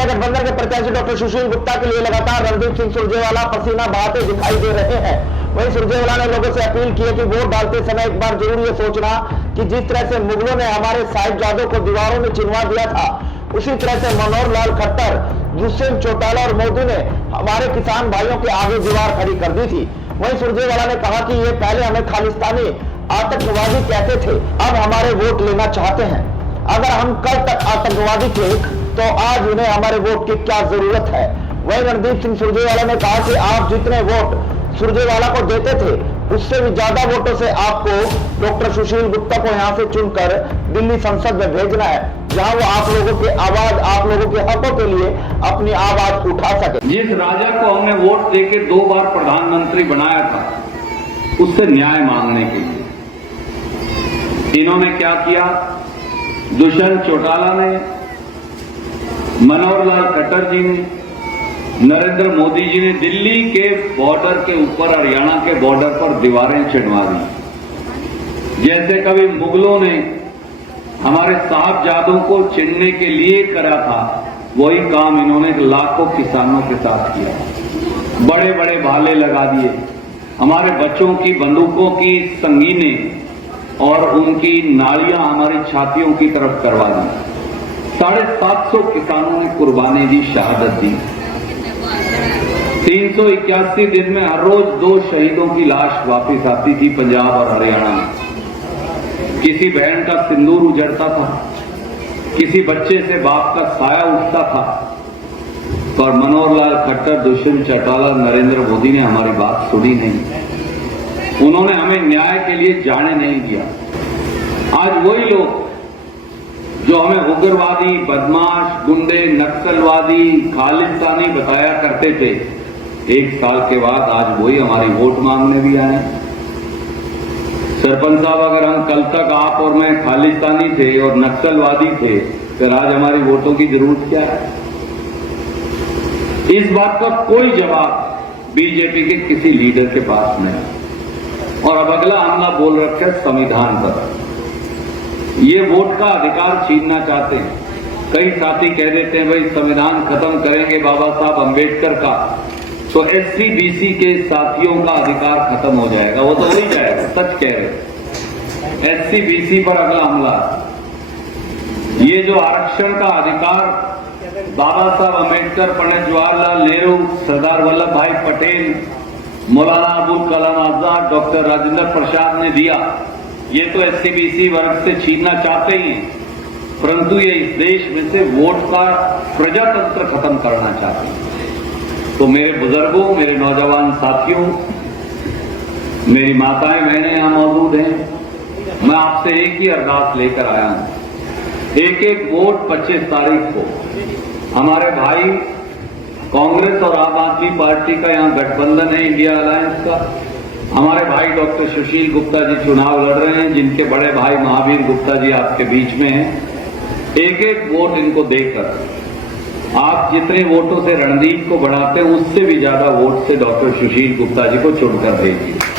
India गठबंधन के प्रत्याशी डॉक्टर सुशील गुप्ता के लिए लगातार रणदीप सिंह सुरजेवाला पसीना बहाते दिखाई दे रहे हैं। वहीं सुरजेवाला ने लोगों से अपील की है कि वोट डालते समय एक बार जरूर ये सोचना कि जिस तरह से मुगलों ने हमारे साहिबजादों को दीवारों में चिनवा दिया था, उसी तरह से मनोहर लाल खट्टर, दुष्यंत चौटाला और मोदी ने हमारे किसान भाइयों के आगे दीवार खड़ी कर दी थी। वहीं सुरजेवाला ने कहा कि ये पहले हमें खालिस्तानी आतंकवादी कहते थे, अब हमारे वोट लेना चाहते हैं। अगर हम कल तक आतंकवादी थे तो आज उन्हें हमारे वोट की क्या जरूरत है। वहीं रणदीप सिंह सुरजेवाला ने कहा कि आप जितने वोट सुरजेवाला को देते थे, उससे भी ज्यादा वोटों से आपको डॉक्टर सुशील गुप्ता को यहां से चुनकर दिल्ली संसद में भेजना है, जहां वो आप लोगों की आवाज, आप लोगों के हकों के लिए अपनी आवाज उठा सके। जिस राजा को हमने वोट देके 2 बार प्रधानमंत्री बनाया था, उससे न्याय मांगने के लिए इन्होंने क्या किया? दुष्यंत चौटाला ने, मनोहर लाल खट्टर जी ने, नरेंद्र मोदी जी ने दिल्ली के बॉर्डर के ऊपर, हरियाणा के बॉर्डर पर दीवारें चिनवा दी। जैसे कभी मुगलों ने हमारे साहबजादों को चिनने के लिए करा था, वही काम इन्होंने लाखों किसानों के साथ किया। बड़े बड़े भाले लगा दिए, हमारे बच्चों की बंदूकों की संगीनें और उनकी नालियां हमारी छातियों की तरफ करवा दी। 750 किसानों ने कुर्बानी दी, शहादत दी। 381 दिन में हर रोज 2 शहीदों की लाश वापस आती थी पंजाब और हरियाणा में। किसी बहन का सिंदूर उजड़ता था, किसी बच्चे से बाप का साया उठता था, और मनोहर लाल खट्टर, दुष्यंत चौटाला, नरेंद्र मोदी ने हमारी बात सुनी नहीं। उन्होंने हमें न्याय के लिए जाने नहीं दिया। आज वही लोग जो हमें उग्रवादी, बदमाश, गुंडे, नक्सलवादी, खालिस्तानी बताया करते थे, 1 साल के बाद आज वही हमारी वोट मांगने भी आए। सरपंच साहब, अगर हम कल तक आप और मैं खालिस्तानी थे और नक्सलवादी थे, फिर आज हमारी वोटों की जरूरत क्या है? इस बात का कोई जवाब बीजेपी के किसी लीडर के पास नहीं। और अब अगला हमला बोल रखा है संविधान पर। ये वोट का अधिकार छीनना चाहते हैं। कई साथी कह देते हैं भाई संविधान खत्म करेंगे बाबा साहब अंबेडकर का, तो एससी बीसी के साथियों का अधिकार खत्म हो जाएगा। वो तो हो ही जाएगा, सच कह रहे। एससी बीसी पर अगला हमला। ये जो आरक्षण का अधिकार बाबा साहब अंबेडकर, पंडित जवाहरलाल नेहरू, सरदार वल्लभ भाई पटेल, मौलाना अबुल कलाम आजाद, डॉक्टर राजेंद्र प्रसाद ने दिया, ये तो एससी बीसी वर्ग से छीनना चाहते ही हैं, परंतु ये इस देश में से वोट का प्रजातंत्र खत्म करना चाहते हैं। तो मेरे बुजुर्गों, मेरे नौजवान साथियों, मेरी माताएं बहनें यहां मौजूद हैं, मैं आपसे एक ही अरदास लेकर आया हूं। एक वोट 25 तारीख को हमारे भाई कांग्रेस और आम आदमी पार्टी का यहां गठबंधन है, इंडिया अलायंस का, हमारे भाई डॉक्टर सुशील गुप्ता जी चुनाव लड़ रहे हैं, जिनके बड़े भाई महावीर गुप्ता जी आपके बीच में हैं। एक वोट इनको देकर आप जितने वोटों से रणदीप को बढ़ाते हैं, उससे भी ज्यादा वोट से डॉक्टर सुशील गुप्ता जी को चुनकर भेजिए।